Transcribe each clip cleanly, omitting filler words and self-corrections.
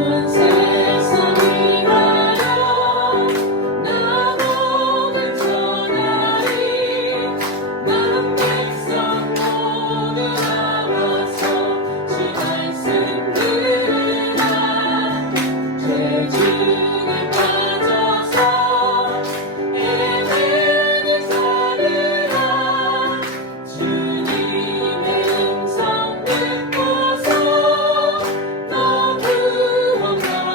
온 세상이 가려 나 복을 전하리 남은 백성 모두 나와서 주 말씀 들으라 죄 중에 빠져서 헤매는 자들아 주님의 음성 듣고서 너 구원받으라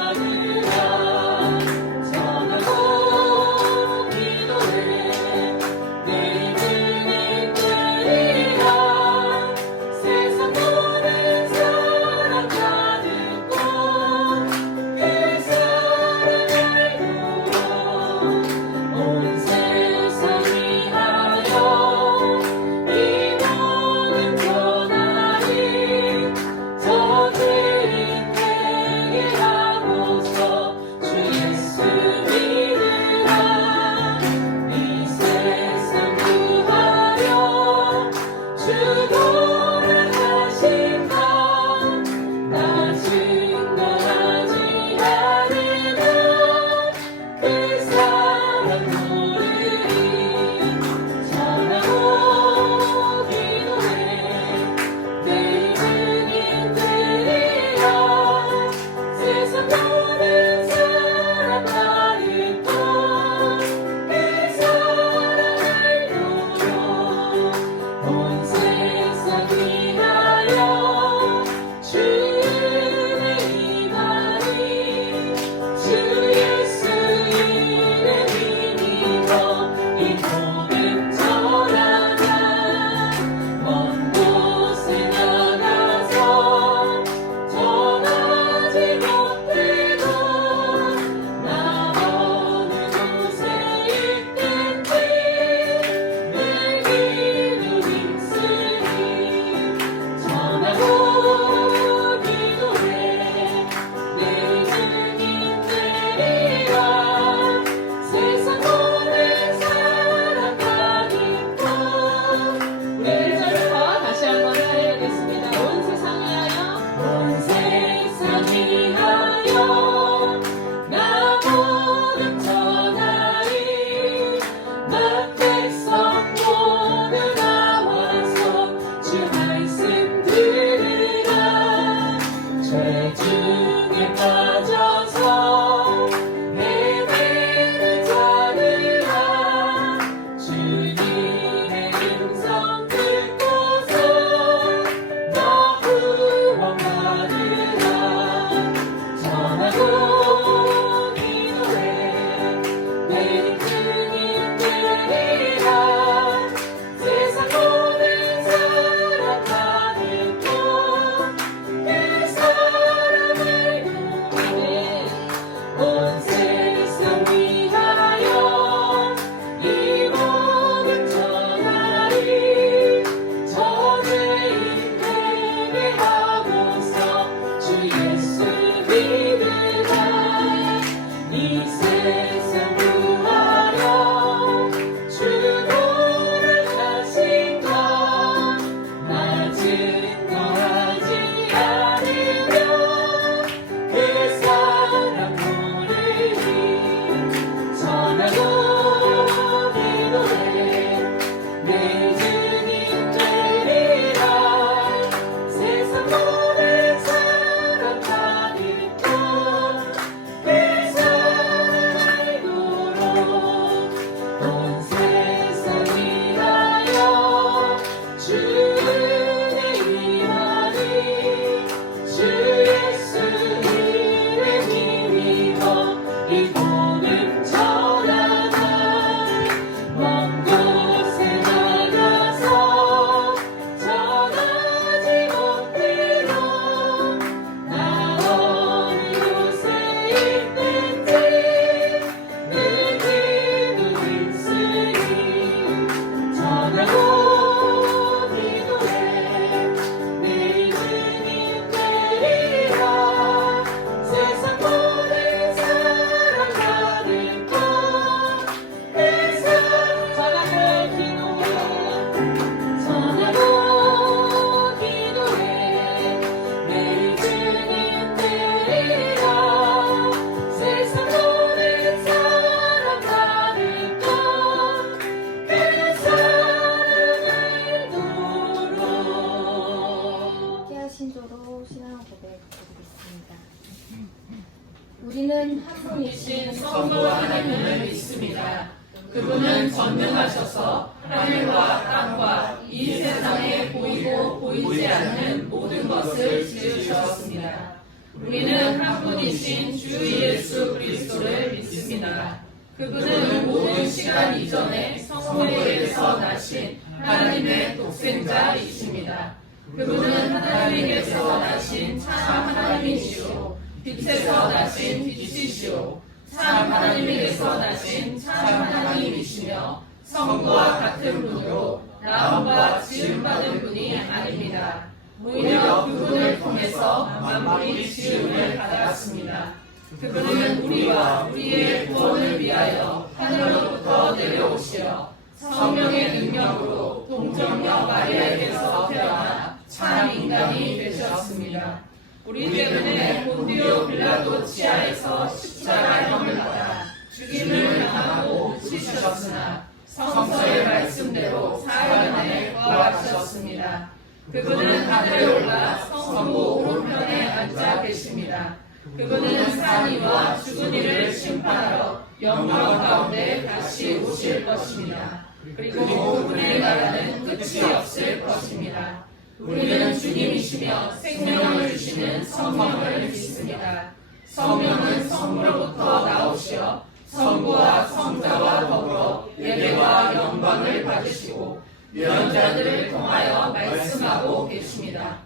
우리는 한 분이신 성부 하나님을 믿습니다. 그분은 전능하셔서 하늘과 땅과 이 세상에 보이고 보이지 않는 모든 것을 지으셨습니다. 우리는 한 분이신 주 예수 그리스도를 믿습니다. 그분은 모든 시간 이전에 성부에게서 나신 하나님의 독생자이십니다. 그분은 하나님에게서 나신 참 하나님이시오 빛에서 나신 빛이시오 참 하나님에게서 나신 참 하나님이시며 성부와 같은 분으로 나음과 지음받은 분이 아닙니다. 오히려 그분을 통해서 만물이 지음을 받았습니다. 그분은 우리와 우리의 구원을 위하여 하늘로부터 내려오시어 성령의 능력으로 동정녀 마리아에게서 태어나 참 인간이 되셨습니다. 우리 때문에 본디오 빌라도 치하에서 십자가형을 받아 죽임을 당하고 묻히셨으나 성서의 말씀대로 사흘 만에 부활하셨습니다. 그분은 하늘에 올라 성부 오른편에 앉아 계십니다. 그분은 산 이와 죽은 이를 심판하러 영광 가운데 다시 오실 것입니다. 그리고 그분의 나라는 끝이 없을 것입니다. 우리는 주님이시며 생명을 주시는 성령을 믿습니다. 성령은 성부로부터 나오시어 성부와 성자와 더불어 예배와 영광을 받으시고 예언자들을 통하여 말씀하고 계십니다.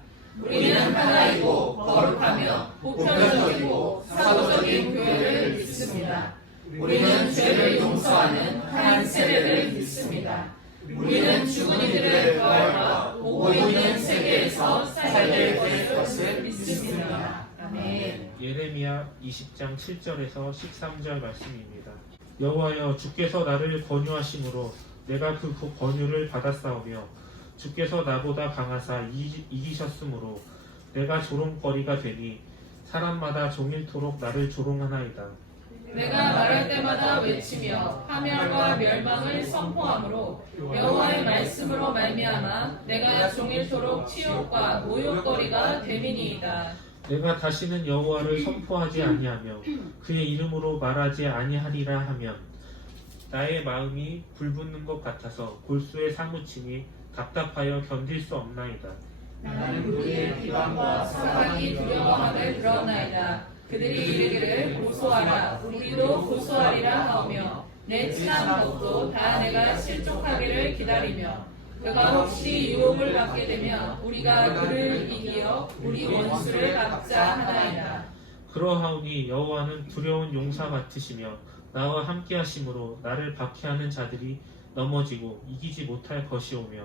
우리는 하나이고 거룩하며 보편적이고 사도적인 교회를 믿습니다. 우리는 죄를 용서하는 한 세례를 믿습니다. 우리는 죽은 이들의 부활과 오고 있는 세계에서 살게 될 것을 믿습니다. 아멘. 예레미야 20장 7절에서 13절 말씀입니다. 여호와여 주께서 나를 권유하심으로 내가 그 권유를 받았사오며 주께서 나보다 강하사 이기셨으므로 내가 조롱거리가 되니 사람마다 종일토록 나를 조롱하나이다. 내가 말할 때마다 외치며 파멸과 멸망을 선포함으로 여호와의 말씀으로 말미암아 내가 종일토록 치욕과 모욕거리가 됨이니이다. 내가 다시는 여호와를 선포하지 아니하며 그의 이름으로 말하지 아니하리라 하면 나의 마음이 불붙는 것 같아서 골수에 사무치니 답답하여 견딜 수 없나이다. 나는 우리의 비방과 사랑이 두려워함을 들었나이다. 그들이 이르기를 고소하라 우리도 고소하리라 하오며 내 친한 것도 다 내가 실족하기를 기다리며 그가 혹시 유혹을 받게 되면 우리가 그를 이기어 우리 원수를 막자 하나이다. 그러하오니 여호와는 두려운 용사 같으시며 나와 함께하심으로 나를 박해하는 자들이 넘어지고 이기지 못할 것이오며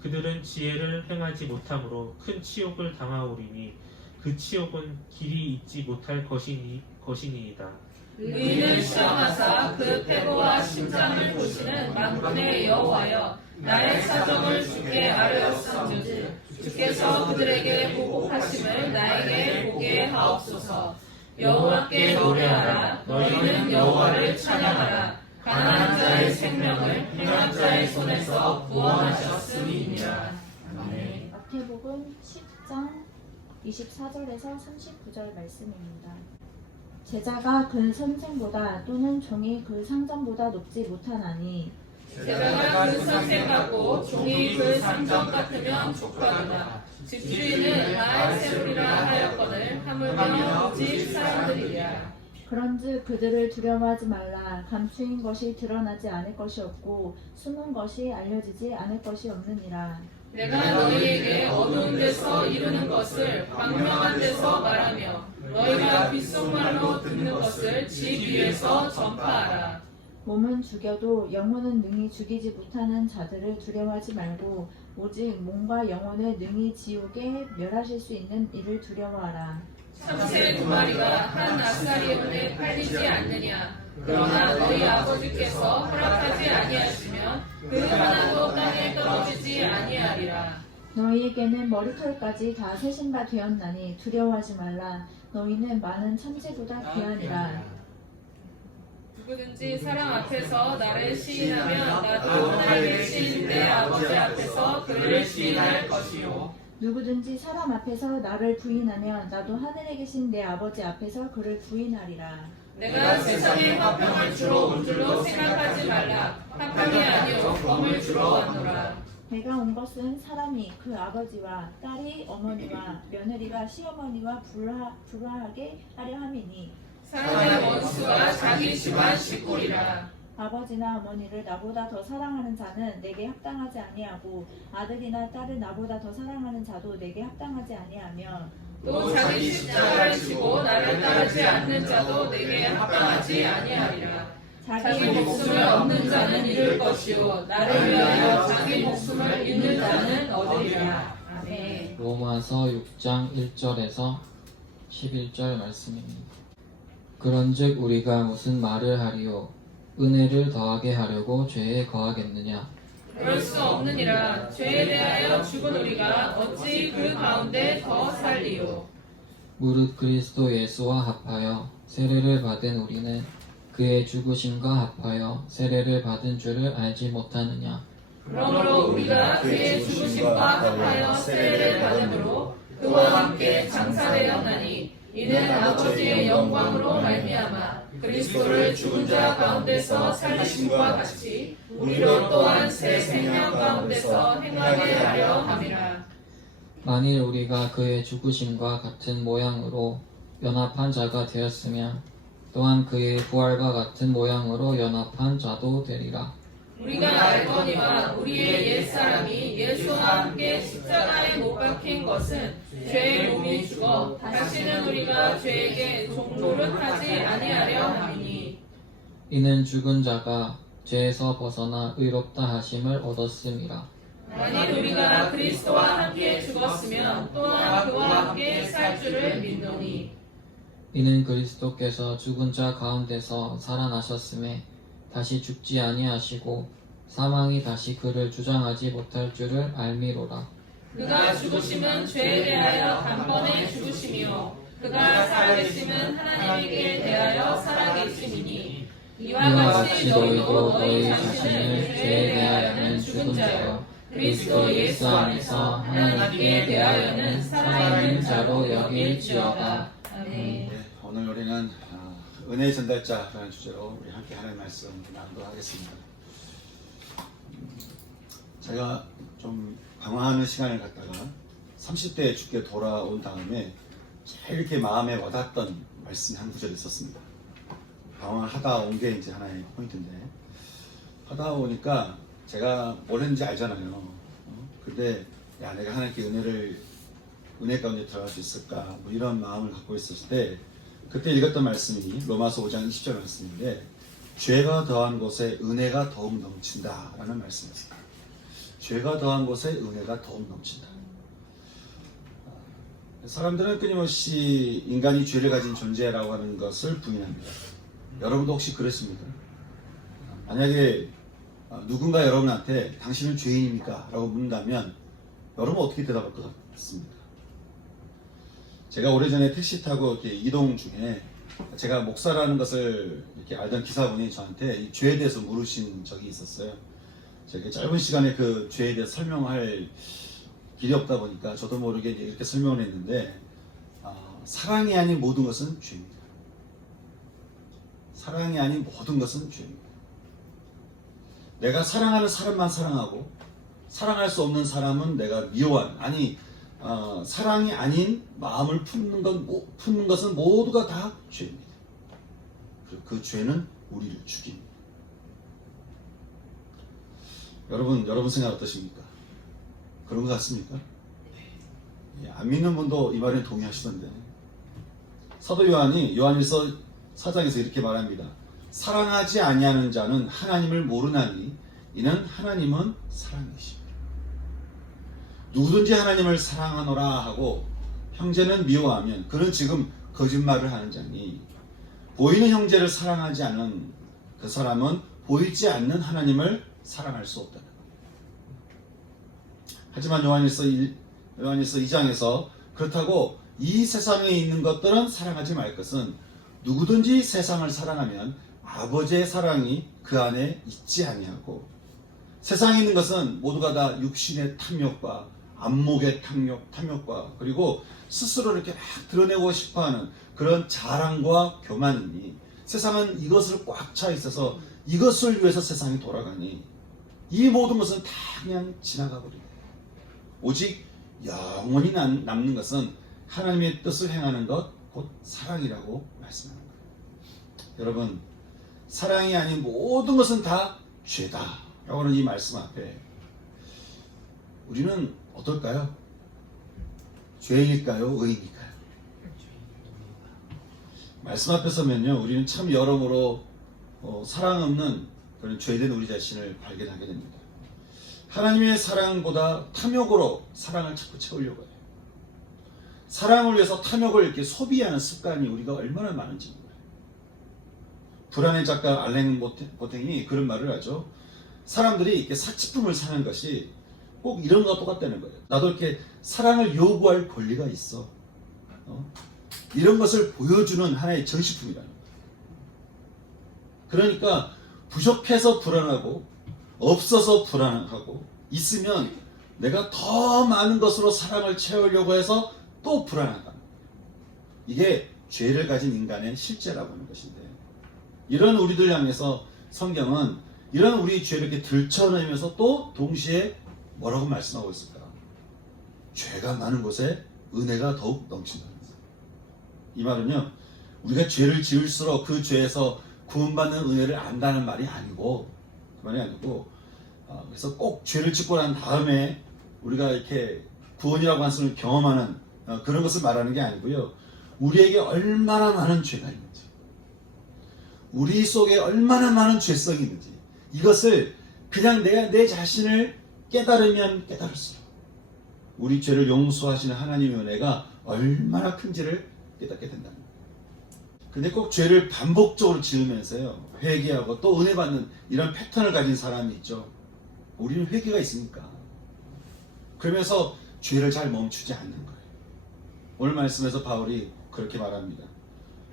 그들은 지혜를 행하지 못함으로 큰 치욕을 당하오리니 그 치욕은 길이 잊지 못할 것이니이다. 의인을 시험하사 그 패고와 심장을 보시는 만군의 여호와여 나의 사정을 주께 아뢰었은즉 주께서 그들에게 보복하심을 나에게 보게 하옵소서. 여호와께 노래하라 너희는 여호와를 찬양하라 가난한 자의 생명을 행한 자의 손에서 구원하셨음이니라. 아멘. 마태복음 10장 24절에서 39절 말씀입니다. 제자가 그 선생보다 또는 종이 그 상전보다 높지 못하나니 제자가 그 선생 같고 종이 그 상전 같으면 족하구나. 집주인은 날 세우리라 하였거늘 하물며 오직 사람들이랴. 그런즉 그들을 두려워하지 말라. 감추인 것이 드러나지 않을 것이 없고 숨은 것이 알려지지 않을 것이 없느니라. 내가 너희에게 어두운 데서 이루는 것을 광명한 데서 말하며 너희가 귓속말로 듣는 것을 집 위에서 전파하라. 몸은 죽여도 영혼은 능히 죽이지 못하는 자들을 두려워하지 말고 오직 몸과 영혼을 능히 지옥에 멸하실 수 있는 이를 두려워하라. 참새 두 마리가 한 아싸리에 문에 팔리지 않느냐. 그러나 너희 아버지께서 허락하지 아니하시면 그 하나도 땅에 떨어지지 아니하리라. 너희에게는 머리털까지 다 세신 바 되었나니 두려워하지 말라. 너희는 많은 참새보다 귀하니라. 누구든지 사람 앞에서 나를 시인하면 나도 하나님의 신 내 아버지 앞에서 그를 시인할 것이요 누구든지 사람 앞에서 나를 부인하면 나도 하늘에 계신 내 아버지 앞에서 그를 부인하리라. 내가 세상에 화평을 주러 온 줄로 생각하지 말라. 화평이 아니요 검을 주러 왔노라. 내가 온 것은 사람이 그 아버지와 딸이 어머니와 며느리가 시어머니와 불화하게 하려 함이니 사람의 원수가 자기 집안 식구리라. 아버지나 어머니를 나보다 더 사랑하는 자는 내게 합당하지 아니하고 아들이나 딸을 나보다 더 사랑하는 자도 내게 합당하지 아니하며 또 자기 십자가를 지고 나를 따르지 않는 자도 내게 합당하지 아니하리라. 자기 목숨을 얻는 자는 잃을 것이요 나를 위하여 자기 목숨을 잃는 자는 얻으리라. 아멘. 로마서 6장 1절에서 11절 말씀입니다. 그런즉 우리가 무슨 말을 하리요 은혜를 더하게 하려고 죄에 거하겠느냐. 그럴 수 없느니라. 죄에 대하여 죽은 우리가 어찌 그 가운데 더 살리요. 무릇 그리스도 예수와 합하여 세례를 받은 우리는 그의 죽으심과 합하여 세례를 받은 줄을 알지 못하느냐. 그러므로 우리가 그의 죽으심과 합하여 세례를 받음으로 그와 함께 장사되었나니 이는 아버지의 영광으로 말미암아 그리스도를 죽은 자 가운데서 살리심과 같이 우리로 또한 새 생명 가운데서 행하게 하려 함이라. 만일 우리가 그의 죽으심과 같은 모양으로 연합한 자가 되었으면 또한 그의 부활과 같은 모양으로 연합한 자도 되리라. 우리가 알거니와 우리의 옛사람이 예수와 함께 십자가에 못 박힌 것은 죄의 몸이 죽어 다시는 우리가 죄에게 종노릇하지 아니하려 함이니 이는 죽은 자가 죄에서 벗어나 의롭다 하심을 얻었음이라. 만일 우리가 그리스도와 함께 죽었으면 또한 그와 함께 살 줄을 믿노니 이는 그리스도께서 죽은 자 가운데서 살아나셨음에 다시 죽지 아니하시고 사망이 다시 그를 주장하지 못할 줄을 알미로라. 그가 죽으심은 죄에 대하여 단번에 죽으심이요 그가 살아계심은 하나님에게 대하여 살아계심이니 이와 같이 너희도 너희 자신을 죄에 대하여는 죽은 자요 그리스도 예수 안에서 하나님께 대하여는 살아있는 자로 여길지어다. 아멘. 네, 오늘 우리는 은혜의 전달자라는 주제로 우리 함께 하나님 말씀 나누도록 하겠습니다. 제가 좀 방황하는 시간을 갖다가 30대에 죽게 돌아온 다음에 제일 이렇게 마음에 와닿았던 말씀이 한 구절이 있었습니다. 방황하다 온 게 이제 하나의 포인트인데 하다 오니까 제가 뭘 했는지 알잖아요. 근데 야 내가 하나님께 은혜 가운데 들어갈 수 있을까 뭐 이런 마음을 갖고 있었을 때 그때 읽었던 말씀이 로마서 5장 20절 말씀인데 죄가 더한 곳에 은혜가 더욱 넘친다 라는 말씀이었습니다. 죄가 더한 곳에 은혜가 더욱 넘친다. 사람들은 끊임없이 인간이 죄를 가진 존재라고 하는 것을 부인합니다. 여러분도 혹시 그랬습니까? 만약에 누군가 여러분한테 당신은 죄인입니까? 라고 묻는다면 여러분 어떻게 대답할 것 같습니까? 제가 오래전에 택시 타고 이렇게 이동 중에 제가 목사라는 것을 이렇게 알던 기사분이 저한테 이 죄에 대해서 물으신 적이 있었어요. 제가 짧은 시간에 그 죄에 대해서 설명할 길이 없다 보니까 저도 모르게 이렇게 설명을 했는데 사랑이 아닌 모든 것은 죄입니다. 사랑이 아닌 모든 것은 죄입니다. 내가 사랑하는 사람만 사랑하고 사랑할 수 없는 사람은 내가 미워한 사랑이 아닌 마음을 품는 것은 모두가 다 죄입니다. 그 죄는 우리를 죽입니다. 여러분 생각 어떠십니까? 그런 것 같습니까? 안 믿는 분도 이 말에 동의하시던데 사도 요한이 요한일서 4장에서 이렇게 말합니다. 사랑하지 아니하는 자는 하나님을 모르나니 이는 하나님은 사랑이십니다. 누구든지 하나님을 사랑하노라 하고 형제는 미워하면 그는 지금 거짓말을 하는 자니 보이는 형제를 사랑하지 않는 그 사람은 보이지 않는 하나님을 사랑할 수 없다. 하지만 요한일서 2장에서 그렇다고 이 세상에 있는 것들은 사랑하지 말 것은 누구든지 세상을 사랑하면 아버지의 사랑이 그 안에 있지 아니하고 세상에 있는 것은 모두가 다 육신의 탐욕과 안목의 탐욕과 그리고 스스로 이렇게 막 드러내고 싶어하는 그런 자랑과 교만이니 세상은 이것을 꽉 차 있어서 이것을 위해서 세상이 돌아가니 이 모든 것은 다 그냥 지나가 버리고 오직 영원히 남는 것은 하나님의 뜻을 행하는 것 곧 사랑이라고 말씀하는 거예요. 여러분, 사랑이 아닌 모든 것은 다 죄다 라고 하는 이 말씀 앞에 우리는 어떨까요? 죄인일까요? 의인일까요? 말씀 앞에 서면요, 우리는 참 여러모로 사랑 없는 그런 죄된 우리 자신을 발견하게 됩니다. 하나님의 사랑보다 탐욕으로 사랑을 자꾸 채우려고 해요. 사랑을 위해서 탐욕을 이렇게 소비하는 습관이 우리가 얼마나 많은지 몰라요. 불안의 작가 알랭 보탱이 그런 말을 하죠. 사람들이 이렇게 사치품을 사는 것이 꼭 이런 거와 똑같다는 거예요. 나도 이렇게 사랑을 요구할 권리가 있어. 이런 것을 보여주는 하나의 정식품이라는 거예요. 그러니까 부족해서 불안하고 없어서 불안하고 있으면 내가 더 많은 것으로 사랑을 채우려고 해서 또 불안하다. 이게 죄를 가진 인간의 실제라고 하는 것인데 이런 우리들 향해서 성경은 이런 우리 죄를 이렇게 들춰내면서 또 동시에 뭐라고 말씀하고 있을까? 죄가 많은 곳에 은혜가 더욱 넘친다는 거예요. 이 말은요, 우리가 죄를 지을수록 그 죄에서 구원받는 은혜를 안다는 말이 아니고 그 말이 아니고 그래서 꼭 죄를 짓고 난 다음에 우리가 이렇게 구원이라고 하는 것을 경험하는 그런 것을 말하는 게 아니고요. 우리에게 얼마나 많은 죄가 있는지 우리 속에 얼마나 많은 죄성이 있는지 이것을 그냥 내가 내 자신을 깨달으면 깨달을수록 우리 죄를 용서하시는 하나님의 은혜가 얼마나 큰지를 깨닫게 된다는 거예요. 근데 꼭 죄를 반복적으로 지으면서요, 회개하고 또 은혜 받는 이런 패턴을 가진 사람이 있죠. 우리는 회개가 있으니까. 그러면서 죄를 잘 멈추지 않는 거예요. 오늘 말씀에서 바울이 그렇게 말합니다.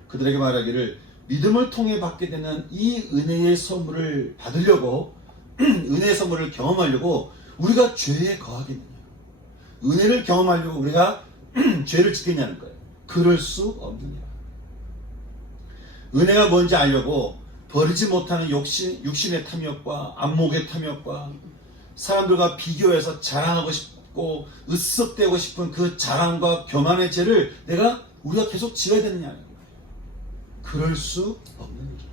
그들에게 말하기를 믿음을 통해 받게 되는 이 은혜의 선물을 받으려고 은혜의 선물을 경험하려고 우리가 죄에 거하겠느냐. 은혜를 경험하려고 우리가 죄를 짓겠냐는 거예요. 그럴 수 없느냐. 은혜가 뭔지 알려고 버리지 못하는 육신의 탐욕과 안목의 탐욕과 사람들과 비교해서 자랑하고 싶고 으쓱대고 싶은 그 자랑과 교만의 죄를 우리가 계속 지어야 되느냐는 거예요. 그럴 수 없는 일이에요.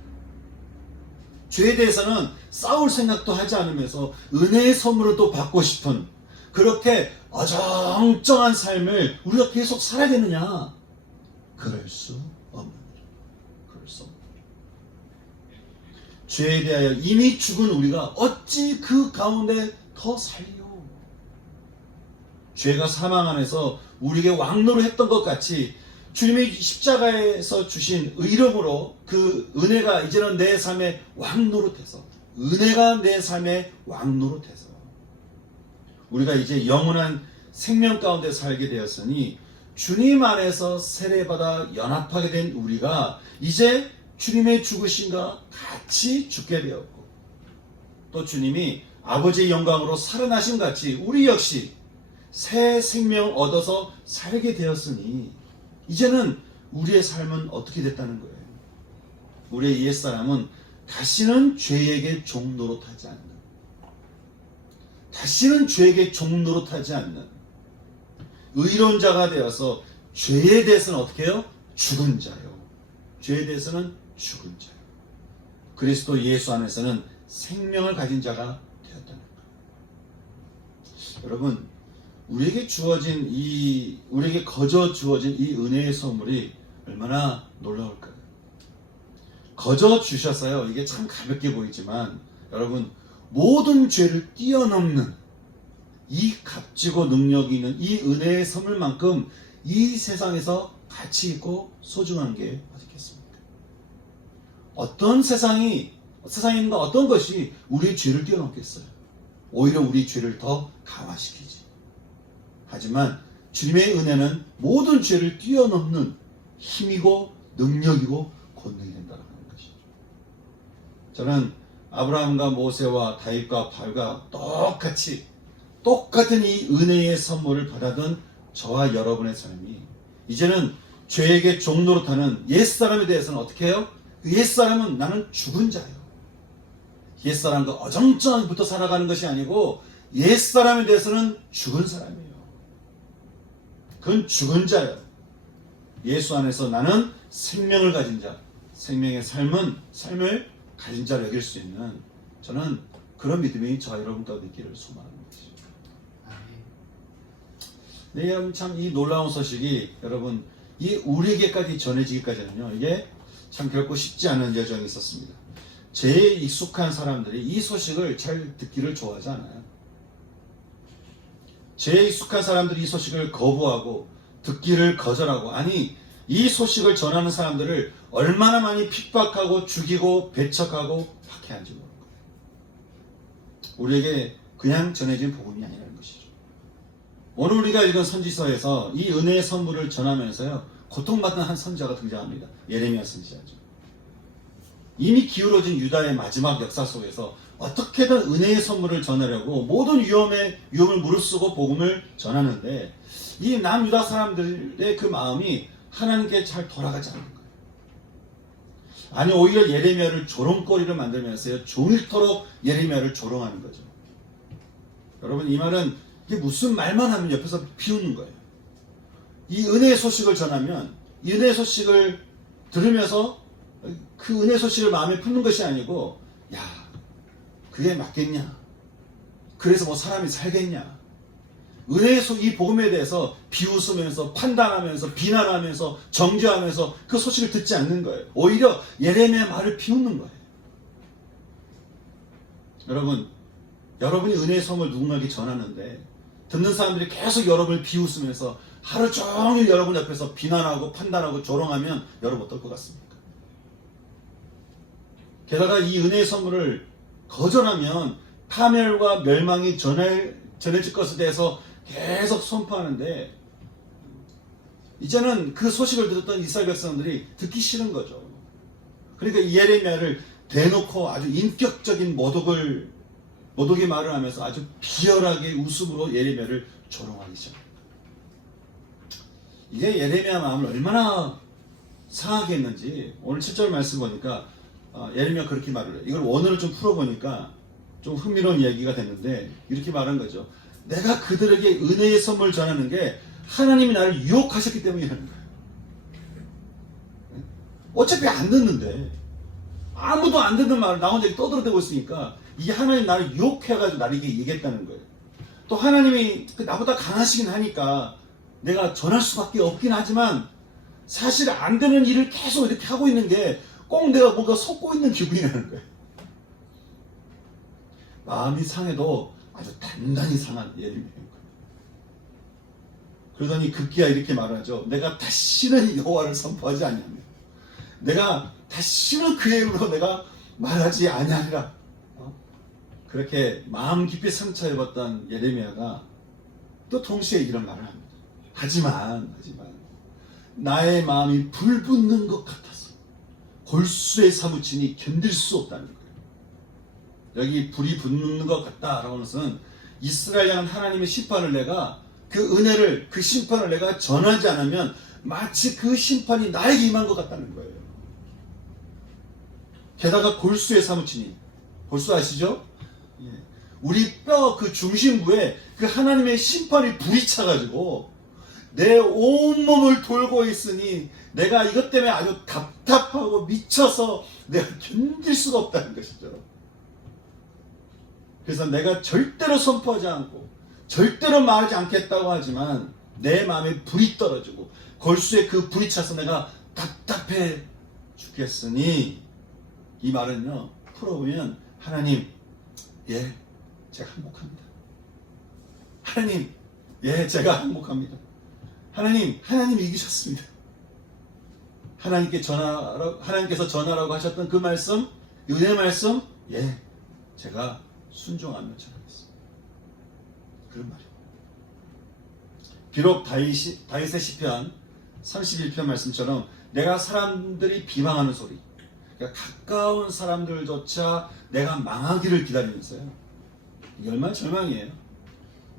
죄에 대해서는 싸울 생각도 하지 않으면서 은혜의 선물을 또 받고 싶은 그렇게 어정쩡한 삶을 우리가 계속 살아야 되느냐? 그럴 수 없는 일. 그럴 수 없는 일. 죄에 대하여 이미 죽은 우리가 어찌 그 가운데 더 살려? 죄가 사망 안에서 우리에게 왕노를 했던 것 같이 주님의 십자가에서 주신 의로움으로 그 은혜가 이제는 내 삶의 왕노릇해서 은혜가 내 삶의 왕노릇해서 우리가 이제 영원한 생명 가운데 살게 되었으니 주님 안에서 세례받아 연합하게 된 우리가 이제 주님의 죽으심과 같이 죽게 되었고 또 주님이 아버지의 영광으로 살아나신 같이 우리 역시 새 생명 얻어서 살게 되었으니 이제는 우리의 삶은 어떻게 됐다는 거예요? 우리의 옛사람은 다시는 죄에게 종노릇하지 않는 다시는 죄에게 종노릇하지 않는 의로운 자가 되어서 죄에 대해서는 어떻게 해요? 죽은 자요. 죄에 대해서는 죽은 자요. 그리스도 예수 안에서는 생명을 가진 자가 되었다는 거예요. 여러분, 우리에게 거저 주어진 이 은혜의 선물이 얼마나 놀라울까요? 거저 주셨어요. 이게 참 가볍게 보이지만 여러분, 모든 죄를 뛰어넘는 이 값지고 능력이 있는 이 은혜의 선물만큼 이 세상에서 가치 있고 소중한 게 어디겠습니까? 어떤 세상에 있는 어떤 것이 우리의 죄를 뛰어넘겠어요? 오히려 우리 죄를 더 강화시키지. 하지만 주님의 은혜는 모든 죄를 뛰어넘는 힘이고 능력이고 권능이 된다는 것이죠. 저는 아브라함과 모세와 다윗과 바울과 똑같은 이 은혜의 선물을 받아든 저와 여러분의 삶이 이제는 죄에게 종노릇하는 옛사람에 대해서는 어떻게 해요? 그 옛사람은 나는 죽은 자예요. 옛사람과 어정쩡하게부터 살아가는 것이 아니고 옛사람에 대해서는 죽은 사람이에요. 그건 죽은 자예요. 예수 안에서 나는 생명을 가진 자, 생명의 삶을 가진 자를 여길 수 있는 저는 그런 믿음이 저와 여러분 가운데 있기를 소망합니다. 네, 여러분 참 이 놀라운 소식이 여러분 이 우리에게까지 전해지기까지는요 이게 참 결코 쉽지 않은 여정이 있었습니다. 죄에 익숙한 사람들이 이 소식을 잘 듣기를 좋아하지 않아요. 죄에 익숙한 사람들이 이 소식을 거부하고 듣기를 거절하고 아니 이 소식을 전하는 사람들을 얼마나 많이 핍박하고 죽이고 배척하고 박해한지 모르는 거예요. 우리에게 그냥 전해진 복음이 아니라는 것이죠. 오늘 우리가 읽은 선지서에서 이 은혜의 선물을 전하면서요 고통받는 한 선지자가 등장합니다. 예레미야 선지자죠. 이미 기울어진 유다의 마지막 역사 속에서 어떻게든 은혜의 선물을 전하려고 모든 위험을 무릅쓰고 복음을 전하는데 이 남유다 사람들의 그 마음이 하나님께 잘 돌아가지 않는 거예요. 아니 오히려 예레미야를 조롱거리를 만들면서요 종일토록 예레미야를 조롱하는 거죠. 여러분 이 말은 이게 무슨 말만 하면 옆에서 비웃는 거예요. 이 은혜의 소식을 전하면 이 은혜의 소식을 들으면서 그 은혜 소식을 마음에 품는 것이 아니고 야 그게 맞겠냐 그래서 뭐 사람이 살겠냐 은혜의 이 복음에 대해서 비웃으면서 판단하면서 비난하면서 정죄하면서 그 소식을 듣지 않는 거예요. 오히려 예레미야의 말을 비웃는 거예요. 여러분이 은혜의 선물 누군가에게 전하는데 듣는 사람들이 계속 여러분을 비웃으면서 하루 종일 여러분 옆에서 비난하고 판단하고 조롱하면 여러분 어떨 것 같습니까? 게다가 이 은혜의 선물을 거절하면 파멸과 멸망이 전해질 것에 대해서 계속 선포하는데 이제는 그 소식을 들었던 이스라엘 백성들이 듣기 싫은 거죠. 그러니까 예레미야를 대놓고 아주 인격적인 모독의 말을 하면서 아주 비열하게 웃음으로 예레미야를 조롱하기 시작합니다. 이게 예레미야 마음을 얼마나 상하게 했는지 오늘 7절 말씀 보니까 예레미야 그렇게 말을 해요. 이걸 원어를 좀 풀어보니까 좀 흥미로운 얘기가 됐는데 이렇게 말한 거죠. 내가 그들에게 은혜의 선물을 전하는 게 하나님이 나를 유혹하셨기 때문이라는 거예요. 어차피 안 듣는데 아무도 안 듣는 말을 나 혼자 떠들어대고 있으니까 이게 하나님 나를 유혹해가지고 나를 이게 얘기했다는 거예요. 또 하나님이 나보다 강하시긴 하니까 내가 전할 수밖에 없긴 하지만 사실 안 되는 일을 계속 이렇게 하고 있는 게 꼭 내가 뭔가 속고 있는 기분이라는 거예요. 마음이 상해도 아주 단단히 상한 예레미야인 거예요. 그러더니 급기야 이렇게 말하죠. 내가 다시는 여호와를 선포하지 아니하며 내가 다시는 그의 이름으로 내가 말하지 아니하리라. 그렇게 마음 깊이 상처입었던 예레미야가 또 동시에 이런 말을 합니다. 하지만 나의 마음이 불붙는 것 같아서 골수에 사무치니 견딜 수 없다는 거예요. 여기 불이 붙는 것 같다라고 하는 것은 이스라엘 향한 하나님의 심판을 내가 그 은혜를 그 심판을 내가 전하지 않으면 마치 그 심판이 나에게 임한 것 같다는 거예요. 게다가 골수에 사무치니 골수 아시죠? 우리 뼈 그 중심부에 그 하나님의 심판이 불이 차가지고 내 온몸을 돌고 있으니 내가 이것 때문에 아주 답답하고 미쳐서 내가 견딜 수가 없다는 것이죠. 그래서 내가 절대로 선포하지 않고 절대로 말하지 않겠다고 하지만 내 마음에 불이 떨어지고 골수에 그 불이 차서 내가 답답해 죽겠으니 이 말은요 풀어보면 하나님 예 제가 항복합니다. 하나님 예 제가 항복합니다. 하나님 이기셨습니다. 하나님께서 전하라고 하셨던 그 말씀 은혜 말씀 예 제가 순종하며 전하겠습니다. 그런 말이에요. 비록 다윗의 시편 31편 말씀처럼 내가 사람들이 비방하는 소리 그러니까 가까운 사람들조차 내가 망하기를 기다리면서요. 이게 얼마나 절망이에요.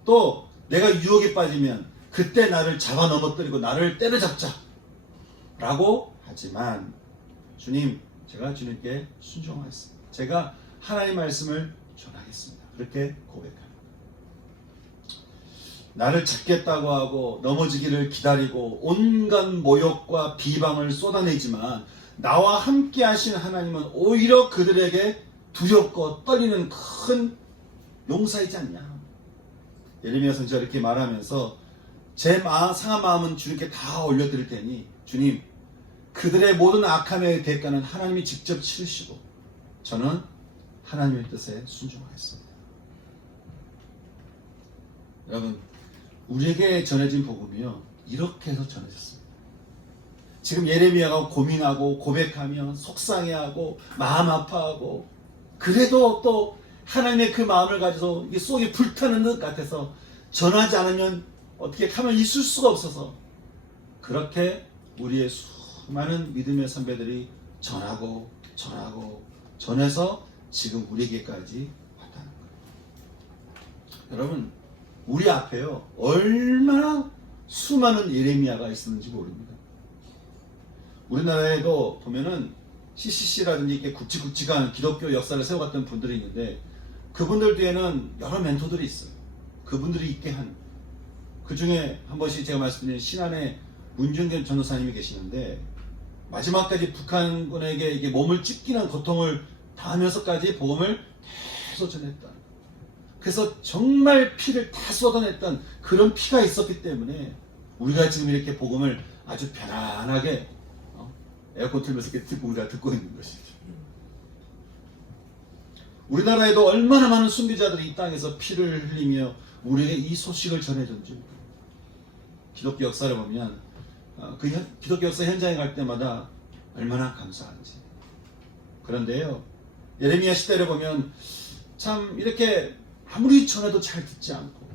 또 내가 유혹에 빠지면 그때 나를 잡아 넘어뜨리고 나를 때려잡자 라고 하지만 주님, 제가 주님께 순종하겠습니다. 제가 하나님 말씀을 전하겠습니다. 그렇게 고백합니다. 나를 잡겠다고 하고 넘어지기를 기다리고 온갖 모욕과 비방을 쏟아내지만 나와 함께 하신 하나님은 오히려 그들에게 두렵고 떨리는 큰 용사이지 않냐. 예레미야 선지자가 이렇게 말하면서 제 상한 마음은 주님께 다 올려드릴 테니 주님, 그들의 모든 악함의 대가는 하나님이 직접 치르시고 저는 하나님의 뜻에 순종하겠습니다. 여러분, 우리에게 전해진 복음이요, 이렇게 해서 전해졌습니다. 지금 예레미야가 고민하고 고백하며 속상해하고 마음 아파하고 그래도 또 하나님의 그 마음을 가지고 이게 속이 불타는 것 같아서 전하지 않으면 어떻게 가만히 있을 수가 없어서 그렇게 우리의 수많은 믿음의 선배들이 전하고 전해서 지금 우리에게까지 왔다는 거예요. 여러분, 우리 앞에요 얼마나 수많은 예레미야가 있었는지 모릅니다. 우리나라에도 보면은 CCC라든지 이렇게 굵직굵직한 기독교 역사를 세워갔던 분들이 있는데 그분들 뒤에는 여러 멘토들이 있어요. 그분들이 있게 한, 그 중에 한 번씩 제가 말씀드린 신안에 문중견 전도사님이 계시는데 마지막까지 북한군에게 이게 몸을 찢기는 고통을 당하면서까지 복음을 계속 전했다. 그래서 정말 피를 다 쏟아냈던 그런 피가 있었기 때문에 우리가 지금 이렇게 복음을 아주 편안하게 에어컨 틀면서 이렇게 듣고 우리가 듣고 있는 것이죠. 우리나라에도 얼마나 많은 순교자들이 이 땅에서 피를 흘리며 우리에게 이 소식을 전해줬는지. 기독교 역사를 보면 그 기독교 역사 현장에 갈 때마다 얼마나 감사한지. 그런데요, 예레미야 시대를 보면 참 이렇게 아무리 전해도 잘 듣지 않고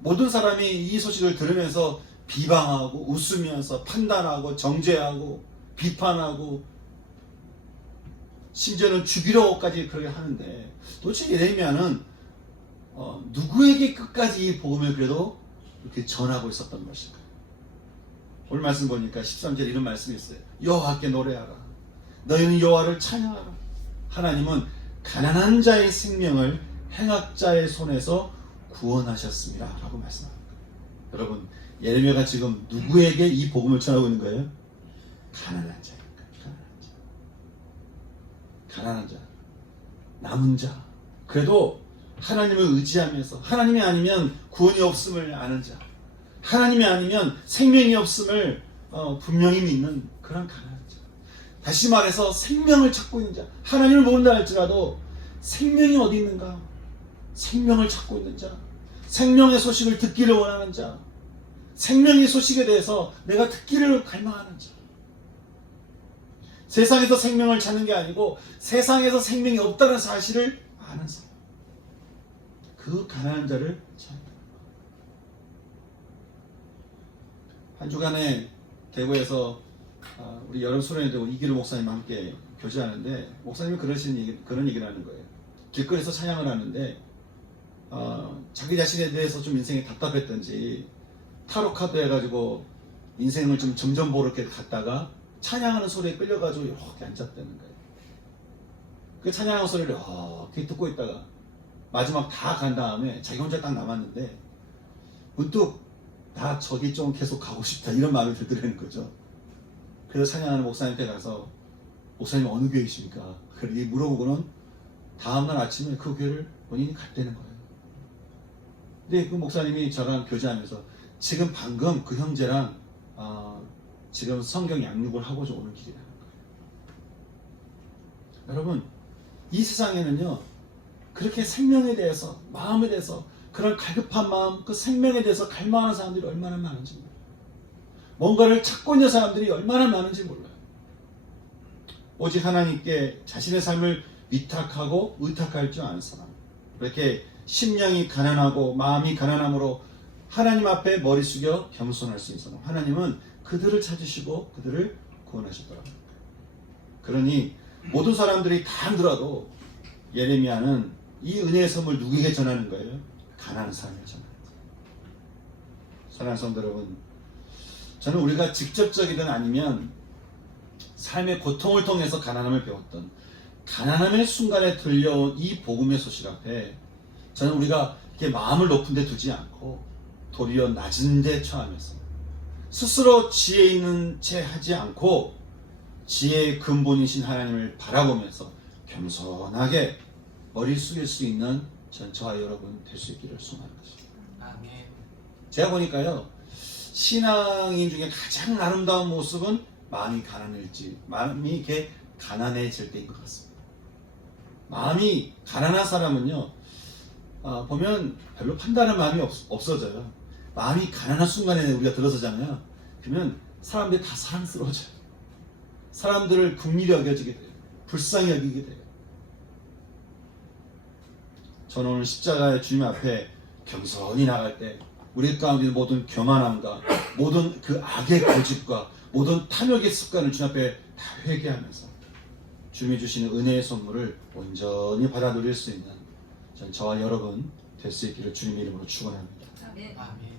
모든 사람이 이 소식을 들으면서 비방하고 웃으면서 판단하고 정죄하고 비판하고 심지어는 죽이려고까지 그렇게 하는데 도대체 예레미야는 누구에게 끝까지 이 복음을 그래도 이렇게 전하고 있었던 것일까? 오늘 말씀 보니까 13절에 이런 말씀이 있어요. 여호와께 노래하라. 너희는 여호와를 찬양하라. 하나님은 가난한 자의 생명을 행악자의 손에서 구원하셨습니다 라고 말씀합니다. 여러분, 예레미야가 지금 누구에게 이 복음을 전하고 있는 거예요? 가난한 자입니까? 가난한 자, 남은 자, 그래도 하나님을 의지하면서 하나님이 아니면 구원이 없음을 아는 자, 하나님이 아니면 생명이 없음을 분명히 믿는 그런 가난한 자. 다시 말해서 생명을 찾고 있는 자. 하나님을 모른다 할지라도 생명이 어디 있는가? 생명을 찾고 있는 자, 생명의 소식을 듣기를 원하는 자, 생명의 소식에 대해서 내가 듣기를 갈망하는 자. 세상에서 생명을 찾는 게 아니고 세상에서 생명이 없다는 사실을 아는 사람. 그 가난한 자를 찾는 거예요. 한 주간에 대구에서 우리 여름 수련회 되고 이기루 목사님과 함께 교제하는데 목사님이 그런 얘기를 하는 거예요. 길거리에서 찬양을 하는데 자기 자신에 대해서 좀 인생이 답답했던지 타로카드 해가지고 인생을 좀 점점 보렇게 갔다가 찬양하는 소리에 끌려가지고 이렇게 앉았다는 거예요. 그 찬양하는 소리를 이렇게 듣고 있다가 마지막 다 간 다음에 자기 혼자 딱 남았는데 문득 나 저기 좀 계속 가고 싶다 이런 마음이 들더라는 거죠. 그래서 찬양하는 목사님한테 가서 목사님 어느 교회이십니까? 그렇게 물어보고는 다음날 아침에 그 교회를 본인이 갔다는 거예요. 근데 그 목사님이 저랑 교제하면서 지금 방금 그 형제랑 지금 성경 양육을 하고자 오는 길이라는 거예요. 여러분, 이 세상에는요 그렇게 생명에 대해서 마음에 대해서 그런 갈급한 마음, 그 생명에 대해서 갈망하는 사람들이 얼마나 많은지 몰라요. 뭔가를 찾고 있는 사람들이 얼마나 많은지 몰라요. 오직 하나님께 자신의 삶을 위탁하고 의탁할 줄 아는 사람, 그렇게 심령이 가난하고 마음이 가난함으로 하나님 앞에 머리 숙여 겸손할 수 있는 사람, 하나님은 그들을 찾으시고 그들을 구원하셨더라고요. 그러니 모든 사람들이 다 힘들어도 예레미야는 이 은혜의 선물 누구에게 전하는 거예요? 가난한 사람에게 전하는 거예요. 사랑하는 성도 여러분, 저는 우리가 직접적이든 아니면 삶의 고통을 통해서 가난함을 배웠던 가난함의 순간에 들려온 이 복음의 소식 앞에 저는 우리가 이렇게 마음을 높은 데 두지 않고 도리어 낮은 데 처하면서 스스로 지혜 있는 채 하지 않고 지혜의 근본이신 하나님을 바라보면서 겸손하게 머리 숙일 수 있는 저와 여러분 될 수 있기를 소망하는 것입니다. 아멘. 제가 보니까요, 신앙인 중에 가장 아름다운 모습은 마음이 이렇게 가난해질 때인 것 같습니다. 마음이 가난한 사람은요, 보면 별로 판단할 마음이 없어져요. 마음이 가난한 순간에 우리가 들어서잖아요. 그러면 사람들이 다 사랑스러워져요. 사람들을 긍휼히 여겨지게 돼요. 불쌍히 여기게 돼요. 저는 오늘 십자가의 주님 앞에 겸손히 나갈 때 우리 가운데 있는 모든 교만함과 모든 그 악의 고집과 모든 탐욕의 습관을 주님 앞에 다 회개하면서 주님이 주시는 은혜의 선물을 온전히 받아 누릴 수 있는 저와 여러분 될 수 있기를 주님의 이름으로 축원합니다. 아멘. 아멘.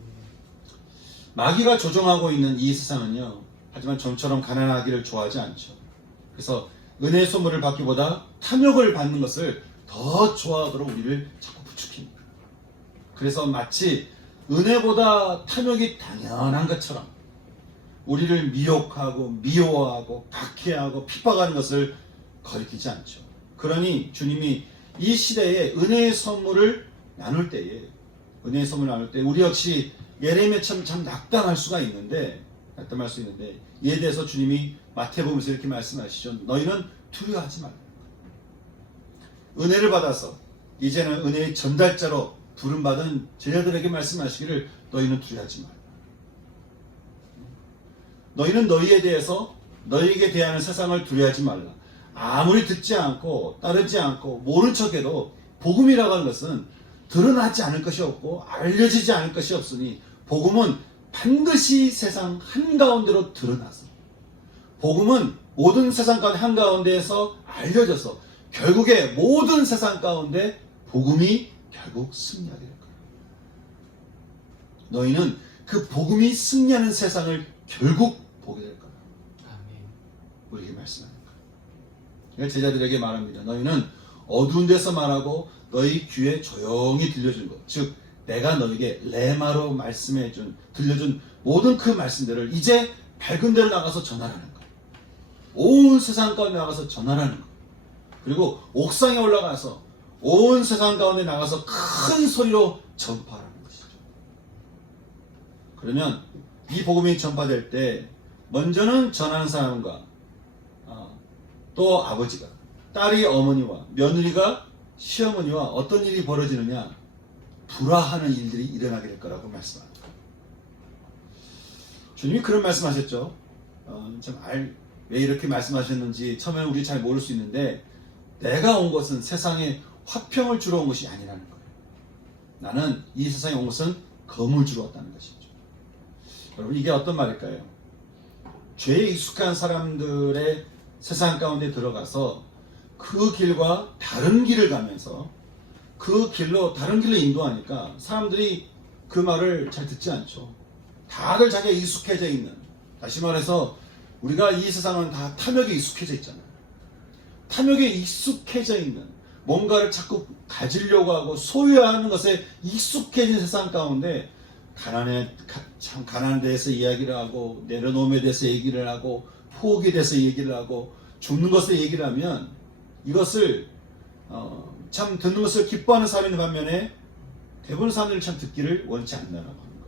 마귀가 조종하고 있는 이 세상은요, 하지만 좀처럼 가난하기를 좋아하지 않죠. 그래서 은혜의 선물을 받기보다 탐욕을 받는 것을 더 좋아하도록 우리를 자꾸 부추깁니다. 그래서 마치 은혜보다 탐욕이 당연한 것처럼 우리를 미혹하고 미워하고 박해하고 핍박하는 것을 거리끼지 않죠. 그러니 주님이 이 시대에 은혜의 선물을 나눌 때에 우리 역시 예레미야처럼 참 낙담할 수 있는데 이에 대해서 주님이 마태복음에서 이렇게 말씀하시죠. 너희는 두려워하지 말라. 은혜를 받아서 이제는 은혜의 전달자로 부름받은 제자들에게 말씀하시기를 너희는 두려워하지 말라. 너희는 너희에게 대하는 세상을 두려워하지 말라. 아무리 듣지 않고 따르지 않고 모른 척해도 복음이라고 하는 것은 드러나지 않을 것이 없고 알려지지 않을 것이 없으니 복음은 반드시 세상 한가운데로 드러나서 복음은 모든 세상 가운데 한가운데에서 알려져서 결국에 모든 세상 가운데 복음이 결국 승리하게 될 거예요. 너희는 그 복음이 승리하는 세상을 결국 보게 될 거예요. 아멘. 우리에게 말씀하는 거예요. 그러니까 제자들에게 말합니다. 너희는 어두운 데서 말하고 너희 귀에 조용히 들려준 것, 즉 내가 너에게 레마로 들려준 모든 그 말씀들을 이제 밝은 데로 나가서 전하라는 거예요. 온 세상 가운데 나가서 전하라는 거예요. 그리고 옥상에 올라가서 온 세상 가운데 나가서 큰 소리로 전파하라는 것이죠. 그러면 이 복음이 전파될 때 먼저는 전하는 사람과 또 아버지가, 딸이 어머니와 며느리가 시어머니와 어떤 일이 벌어지느냐, 불화하는 일들이 일어나게 될 거라고 말씀합니다. 주님이 그런 말씀하셨죠. 왜 이렇게 말씀하셨는지 처음에는 우리 잘 모를 수 있는데, 내가 온 것은 세상에 화평을 주러 온 것이 아니라는 거예요. 나는 이 세상에 온 것은 검을 주러 왔다는 것이죠. 여러분, 이게 어떤 말일까요? 죄에 익숙한 사람들의 세상 가운데 들어가서 그 길과 다른 길을 가면서 다른 길로 인도하니까 사람들이 그 말을 잘 듣지 않죠. 다들 자기가 익숙해져 있는, 다시 말해서 우리가 이 세상은 다 탐욕에 익숙해져 있잖아요. 탐욕에 익숙해져 있는, 뭔가를 자꾸 가지려고 하고 소유하는 것에 익숙해진 세상 가운데 가난에 대해서 이야기를 하고, 내려놓음에 대해서 얘기를 하고, 포기에 대해서 얘기를 하고, 죽는 것에 얘기를 하면 이것을 참 듣는 것을 기뻐하는 사람인 반면에 대부분 사람들이 참 듣기를 원치 않는다고 하는 거예요.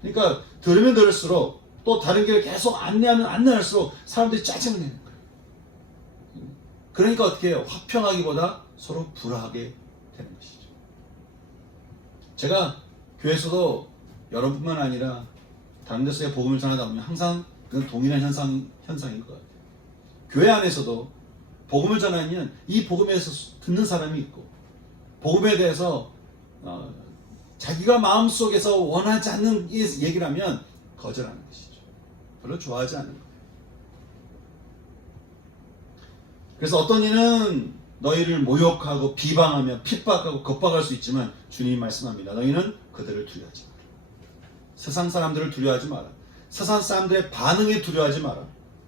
그러니까 들으면 들을수록 또 다른 길을 계속 안내할수록 사람들이 짜증을 내는 거예요. 그러니까 어떻게 해요? 화평하기보다 서로 불화하게 되는 것이죠. 제가 교회에서도 여러분뿐만 아니라 다른 데서의 복음을 전하다 보면 항상 그건 동일한 현상인 것 같아요. 교회 안에서도 복음을 전하면 이 복음에서 듣는 사람이 있고, 복음에 대해서 자기가 마음속에서 원하지 않는 얘기를 하면 거절하는 것이죠. 별로 좋아하지 않는 거예요. 그래서 어떤 이는 너희를 모욕하고 비방하며 핍박하고 겁박할 수 있지만 주님이 말씀합니다. 너희는 그들을 두려워하지 마라. 세상 사람들을 두려워하지 마라. 세상 사람들의 반응에 두려워하지 마라.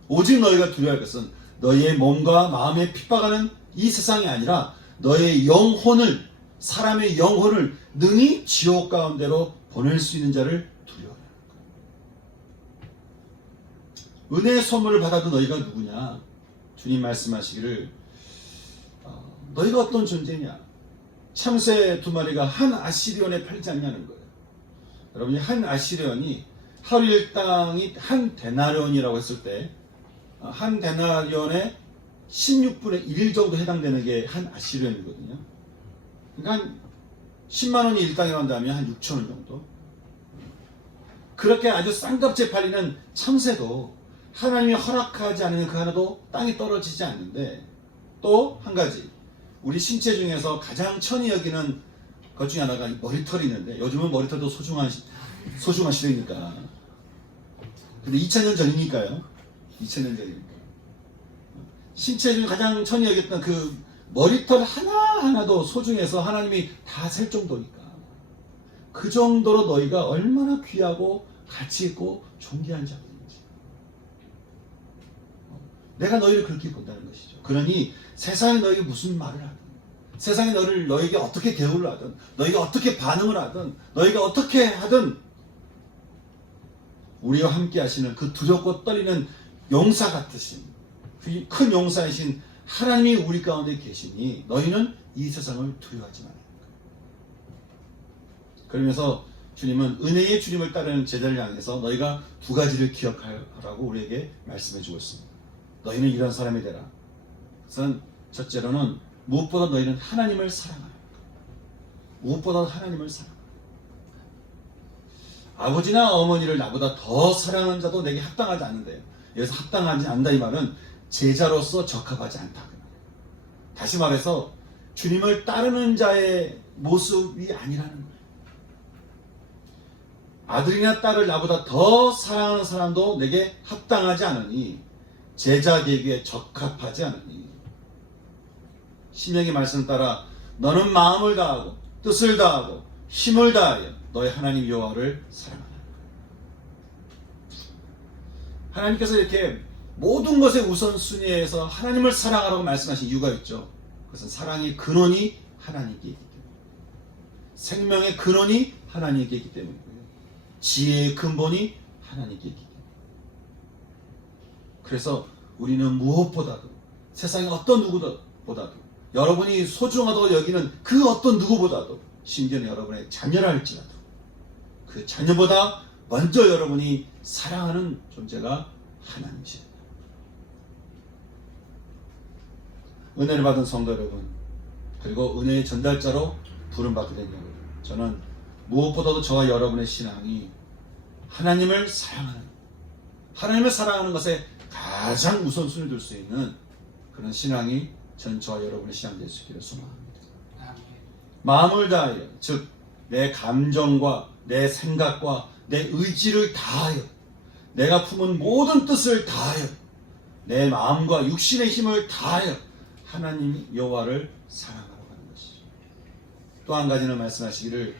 오직 너희가 두려워할 것은 너희의 몸과 마음에 핍박하는 이 세상이 아니라 너의 영혼을, 사람의 영혼을 능히 지옥 가운데로 보낼 수 있는 자를 두려워하라. 은혜의 선물을 받아도 너희가 누구냐? 주님 말씀하시기를 너희가 어떤 존재냐? 참새 2마리가 한 아시리온에 팔지 않냐는 거예요. 여러분이 한 아시리온이 하루 일당이 한 데나리온이라고 했을 때 한 데나리온에 16분의 1 정도 해당되는 게 한 아시리온이거든요. 그러니까 한 10만 원이 일당이라고 한다면 한 6천 원 정도. 그렇게 아주 싼값에 팔리는 참새도 하나님이 허락하지 않으면 그 하나도 땅에 떨어지지 않는데, 또 한 가지 우리 신체 중에서 가장 천히 여기는 것 중에 하나가 머리털이 있는데, 요즘은 머리털도 소중한 시대니까. 근데 2000년 전이니까요. 2000년 전이니까. 신체 중에 가장 천히 여겼던 그 머리털 하나하나도 소중해서 하나님이 다 셀 정도니까. 그 정도로 너희가 얼마나 귀하고 가치 있고 존귀한 자들인지. 내가 너희를 그렇게 본다는 것이죠. 그러니 세상에 너희가 무슨 말을 하든, 세상에 너희에게 어떻게 대우를 하든, 너희가 어떻게 반응을 하든, 너희가 어떻게 하든, 우리와 함께 하시는 그 두렵고 떨리는 용사 같으신, 그 큰 용사이신 하나님이 우리 가운데 계시니 너희는 이 세상을 두려워하지 말아야 합니다. 그러면서 주님은 은혜의 주님을 따르는 제자를 향해서 너희가 2가지를 기억하라고 우리에게 말씀해 주고 있습니다. 너희는 이런 사람이 되라. 우선 첫째로는 무엇보다 너희는 하나님을 사랑하라. 무엇보다 하나님을 사랑하라. 아버지나 어머니를 나보다 더 사랑하는 자도 내게 합당하지 않는데요. 여기서 합당하지 않는다 이 말은 제자로서 적합하지 않다. 다시 말해서 주님을 따르는 자의 모습이 아니라는 거예요. 아들이나 딸을 나보다 더 사랑하는 사람도 내게 합당하지 않으니, 제자 되기에 적합하지 않으니. 신명의 말씀 따라 너는 마음을 다하고 뜻을 다하고 힘을 다하여 너의 하나님 여호와를 사랑하라. 하나님께서 이렇게 모든 것의 우선순위에서 하나님을 사랑하라고 말씀하신 이유가 있죠. 그것은 사랑의 근원이 하나님께 있기 때문에, 생명의 근원이 하나님께 있기 때문이고요. 지혜의 근본이 하나님께 있기 때문에. 그래서 우리는 무엇보다도, 세상의 어떤 누구보다도, 여러분이 소중하다고 여기는 그 어떤 누구보다도, 심지어는 여러분의 자녀라 할지라도 그 자녀보다 먼저 여러분이 사랑하는 존재가 하나님이십니다. 은혜를 받은 성도 여러분, 그리고 은혜의 전달자로 부름받게 된 여러분, 저는 무엇보다도 저와 여러분의 신앙이 하나님을 사랑하는 것에 가장 우선순위를 둘 수 있는 그런 신앙이 저와 여러분의 신앙이 될 수 있기를 소망합니다. 마음을 다하여, 즉 내 감정과 내 생각과 내 의지를 다하여, 내가 품은 모든 뜻을 다하여, 내 마음과 육신의 힘을 다하여 하나님 여호와를 사랑하라고 하는 것이죠. 또 한 가지는 말씀하시기를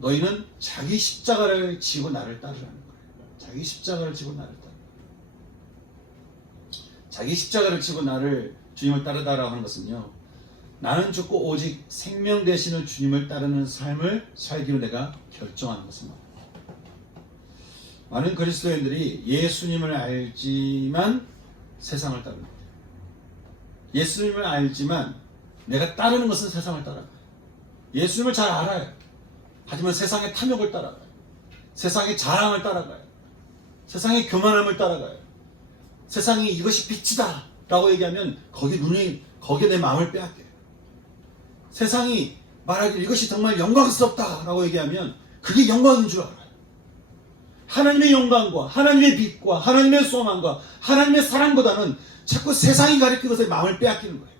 너희는 자기 십자가를 지고 나를 따르라는 거예요. 자기 십자가를 지고 나를 따르라. 자기 십자가를 지고 나를, 주님을 따르다라고 하는 것은요, 나는 죽고 오직 생명 되시는 주님을 따르는 삶을 살기로 내가 결정하는 것을 말합니다. 많은 그리스도인들이 예수님을 알지만 세상을 따릅니다. 예수님을 알지만 내가 따르는 것은 세상을 따라가요. 예수님을 잘 알아요. 하지만 세상의 탐욕을 따라가요. 세상의 자랑을 따라가요. 세상의 교만함을 따라가요. 세상이 이것이 빛이다 라고 얘기하면 거기에 내 마음을 빼앗겨요. 세상이 말하기를 이것이 정말 영광스럽다 라고 얘기하면 그게 영광인 줄 알아요. 하나님의 영광과 하나님의 빛과 하나님의 소망과 하나님의 사랑보다는 자꾸 세상이 가리키는 것에 마음을 빼앗기는 거예요.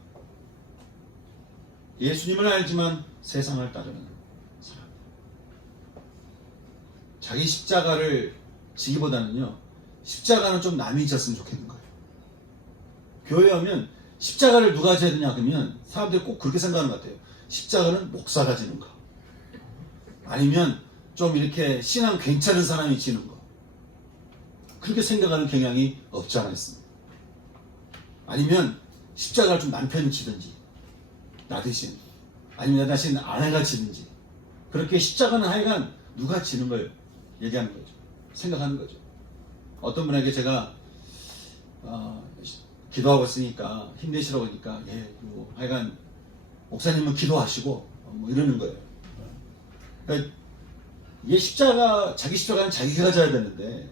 예수님을 알지만 세상을 따르는 사람. 자기 십자가를 지기보다는요, 십자가는 좀 남이 졌으면 좋겠는 거예요. 교회 오면 십자가를 누가 져야 되냐 그러면 사람들이 꼭 그렇게 생각하는 것 같아요. 십자가는 목사가 지는 거, 아니면 좀 이렇게 신앙 괜찮은 사람이 지는 거. 그렇게 생각하는 경향이 없지 않아 있습니다. 아니면 십자가를 좀 남편이 지든지 나 대신, 아니면 나 대신 아내가 지든지, 그렇게 십자가는 하여간 누가 지는 걸 얘기하는 거죠. 생각하는 거죠. 어떤 분에게 제가 기도하고 있으니까 힘내시라고 하니까 뭐 하여간 목사님은 기도하시고 뭐 이러는 거예요. 그러니까 이게 자기 십자가는 자기가 져야 되는데,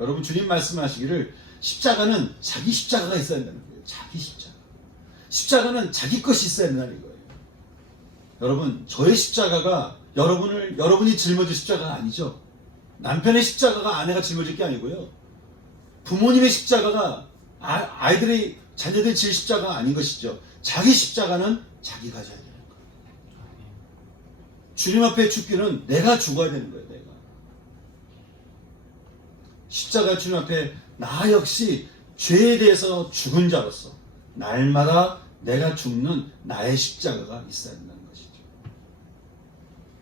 여러분 주님 말씀하시기를 십자가는 자기 십자가가 있어야 된다는 거예요. 자기 십자가. 십자가는 자기 것이 있어야 된다는 거예요. 여러분, 저의 십자가가 여러분이 짊어질 십자가가 아니죠. 남편의 십자가가 아내가 짊어질 게 아니고요. 부모님의 십자가가 자녀들이 질 십자가가 아닌 것이죠. 자기 십자가는 자기가 져야 되는 거예요. 주님 앞에 죽기는 내가 죽어야 되는 거예요. 내가. 십자가 주님 앞에 나 역시 죄에 대해서 죽은 자로서 날마다 내가 죽는 나의 십자가가 있어야 된다는 것이죠.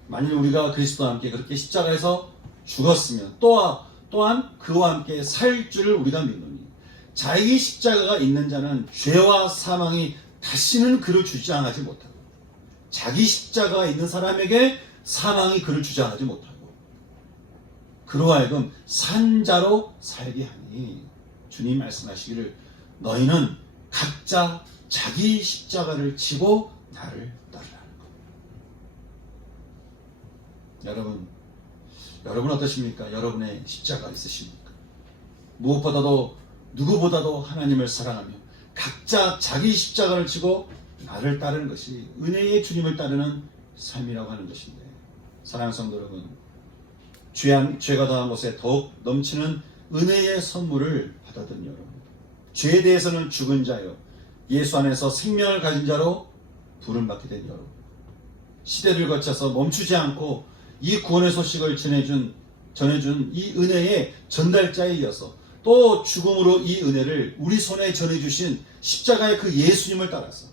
만일 우리가 그리스도와 함께 그렇게 십자가에서 죽었으면 또한 그와 함께 살 줄을 우리가 믿노니, 자기 십자가가 있는 자는 죄와 사망이 다시는 그를 주장하지 못하고, 자기 십자가가 있는 사람에게 사망이 그를 주장하지 못하고, 그로 하여금 산 자로 살게 하니, 주님 말씀하시기를 너희는 각자 자기 십자가를 지고 나를 따르라는 것. 여러분 어떠십니까? 여러분의 십자가 있으십니까? 무엇보다도 누구보다도 하나님을 사랑하며 각자 자기 십자가를 지고 나를 따르는 것이 은혜의 주님을 따르는 삶이라고 하는 것인데, 사랑하는 성도 여러분, 죄가 더한 곳에 더욱 넘치는 은혜의 선물을 받았던 여러분, 죄에 대해서는 죽은 자요 예수 안에서 생명을 가진 자로 부름받게 된 여러분, 시대를 거쳐서 멈추지 않고 이 구원의 소식을 전해준 이 은혜의 전달자에 이어서 또 죽음으로 이 은혜를 우리 손에 전해주신 십자가의 그 예수님을 따라서,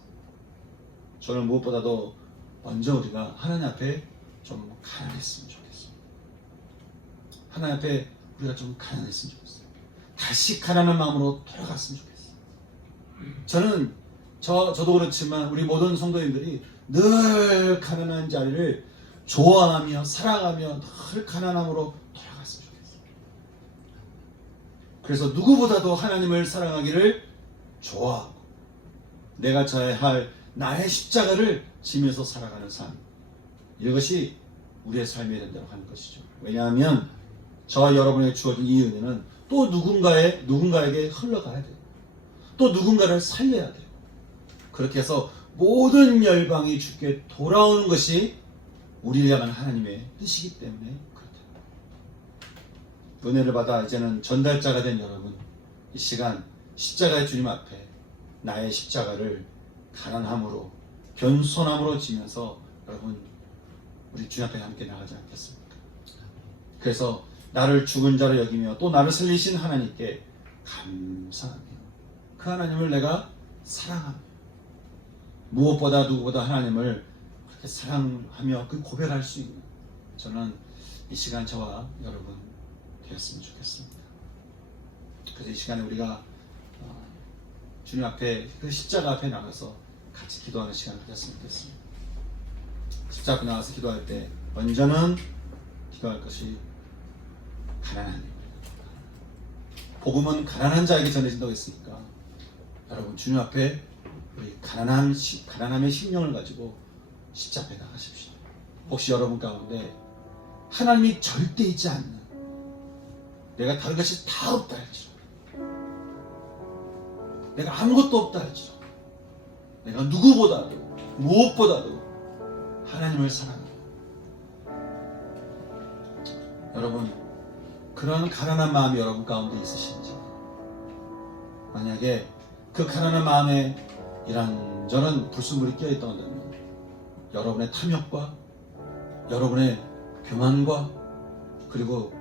저는 무엇보다도 먼저 우리가 하나님 앞에 좀 가난했으면 좋겠어요. 하나님 앞에 우리가 좀 가난했으면 좋겠어요. 다시 가난한 마음으로 돌아갔으면 좋겠어요. 저는 저도 그렇지만 우리 모든 성도님들이 늘 가난한 자리를 좋아하며 사랑하며 늘 가난함으로 돌아갔으면 좋겠어요. 그래서 누구보다도 하나님을 사랑하기를 좋아하고 내가 져야 할 나의 십자가를 지면서 살아가는 삶, 이것이 우리의 삶이 된다고 하는 것이죠. 왜냐하면 저와 여러분에게 주어진 이 은혜는 또 누군가에게 흘러가야 돼요. 또 누군가를 살려야 돼요. 그렇게 해서 모든 열방이 주께 돌아오는 것이 우리를 향한 하나님의 뜻이기 때문에 그렇다. 은혜를 받아 이제는 전달자가 된 여러분, 이 시간 십자가의 주님 앞에 나의 십자가를 가난함으로 겸손함으로 지면서 여러분 우리 주님 앞에 함께 나가지 않겠습니까? 그래서 나를 죽은 자로 여기며 또 나를 살리신 하나님께 감사하며 그 하나님을 내가 사랑하며 무엇보다 누구보다 하나님을 그렇게 사랑하며 그 고백할 수 있는 저는 이 시간 저와 여러분 되었으면 좋겠습니다. 그래서 이 시간에 우리가 주님 앞에 그 십자가 앞에 나가서 같이 기도하는 시간을 가졌으면 좋겠습니다. 십자가 앞에 나가서 기도할 때 먼저는 기도할 것이 가난한 일. 복음은 가난한 자에게 전해진다고 했으니까 여러분 주님 앞에 우리 가난함의 심령을 가지고 십자가 앞에 나가십시오. 혹시 여러분 가운데 하나님이 절대 있지 않는, 내가 다른 것이 다 없다 할지라도, 내가 아무것도 없다 할지라도, 내가 누구보다도 무엇보다도 하나님을 사랑해요. 여러분 그런 가난한 마음이 여러분 가운데 있으신지, 만약에 그 가난한 마음에 이런저런 불순물이 껴있다고 한다면 여러분의 탐욕과 여러분의 교만과 그리고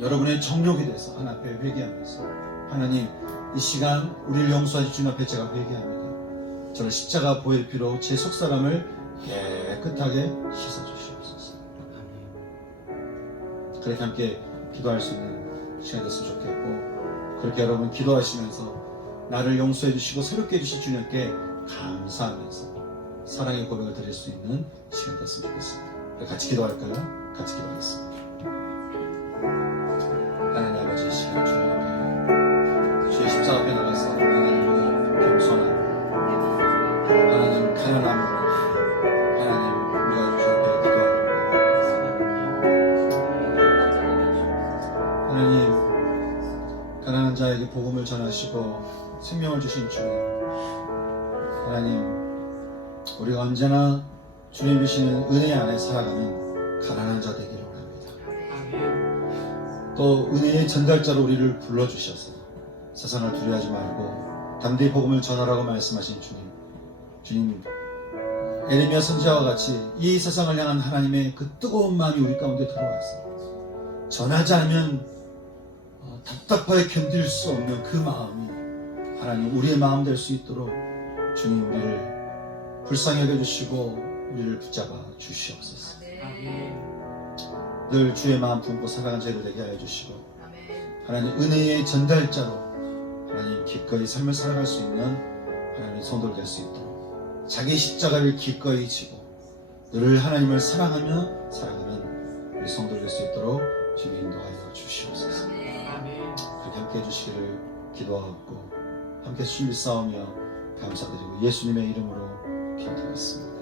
여러분의 정욕에 대해서 하나님 앞에 회개하면서, 하나님 이 시간 우리를 용서하시 주님 앞에 제가 회개합니다. 저를 십자가 보일 피로 제 속사람을 깨끗하게 씻어주시옵소서. 그렇게 함께 기도할 수 있는 시간이 됐으면 좋겠고, 그렇게 여러분 기도하시면서 나를 용서해 주시고 새롭게 해주신 주님께 감사하면서 사랑의 고백을 드릴 수 있는 시간 됐으면 좋겠습니다. 같이 기도할까요? 같이 기도하겠습니다. 하나님 아버지, 이 시간 주님 앞에 주의 십자가 앞에 나가서 하나님 우리가 겸손한 하나님 가난함으로 하나님 우리가 주 앞에 기도합니다. 하나님 가난한 자에게 복음을 전하시고 생명을 주신 주님, 하나님 우리가 언제나 주님 주시는 은혜 안에 살아가는 가난한 자 되기를 원합니다. 또 은혜의 전달자로 우리를 불러주셔서 세상을 두려워하지 말고 담대히 복음을 전하라고 말씀하신 주님, 에레미야 선지자와 같이 이 세상을 향한 하나님의 그 뜨거운 마음이 우리 가운데 들어와서 전하지 않으면 답답하게 견딜 수 없는 그 마음이 하나님 우리의 마음 될 수 있도록 주님 우리를 불쌍히 여겨주시고 우리를 붙잡아 주시옵소서. 늘 주의 마음 품고 살아가는 죄를 되게 하여 주시고 하나님 은혜의 전달자로 하나님 기꺼이 삶을 살아갈 수 있는 하나님 성도를 될 수 있도록 자기 십자가를 기꺼이 지고 늘 하나님을 사랑하며 살아가는 우리 성도를 될 수 있도록 주님 인도하여 주시옵소서. 그렇게 함께 해주시기를 기도하고 함께 주님을 싸우며 감사드리고 예수님의 이름으로 기도드렸습니다.